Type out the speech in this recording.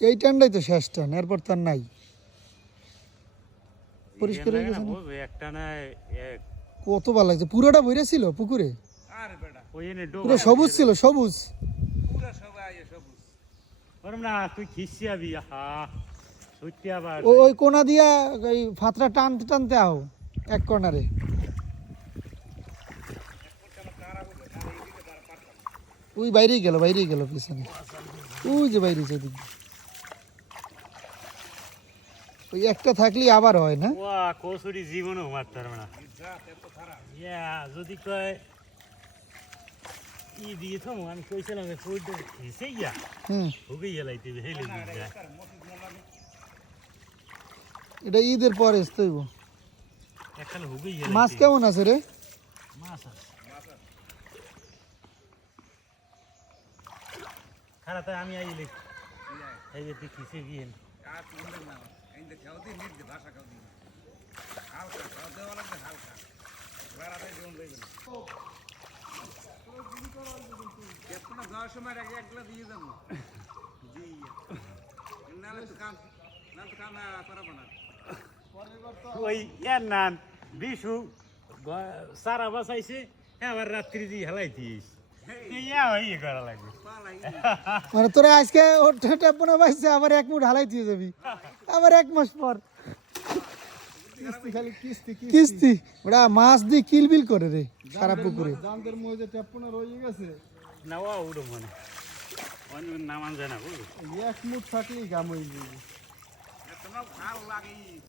এই টানটাই তো শেষ টান, এরপর তার নাই। পরিষ্কার হয়ে গেছে কত ভালো লাগছে। পুরোটা বইরে ছিল পুকুরে, পুরো সবুজ ছিল, সবুজ। ওই কোনা দিয়া ওই ফাতরা টানতে টানতে আও এক কর্নারে। ওই বাইরেই গেল পিছনে, ওই যে বাইরে সেদিক। ওই একটা থাকলে আবার হয় না। কসুরি জীবনও মারতে পারবে না যদি কয় ই দিয়ে থামো। আমি কইছিলাম হিসে গিয়া হুকে গেলাইতে হেলে এটা ঈদের পরে তৈব। মাছ কেমন আছে রে? মাছ আছে খারাপ। আমি আইলে এই যে দেখিছে গিয়ে ওই এর নান বিশু সারা বাসাইছে আবার রাত্রি দিয়ে হেলাই দিস করা লাগবে। মানে তোরা আজকে ওর টেপনা পাইছে, আবার এক মুঠ হালাই দিয়ে যাবি আবার 1 মাস পর। কিস্তি ওরা মাছ দিয়ে কিলবিল করে রে সারা পুকুরে। জানদের মধ্যে টেপনা রয়ে গেছে না উড়ো মানে নামান যায় না, 1 মুঠ থাকলেই গাম হয়ে যাবে।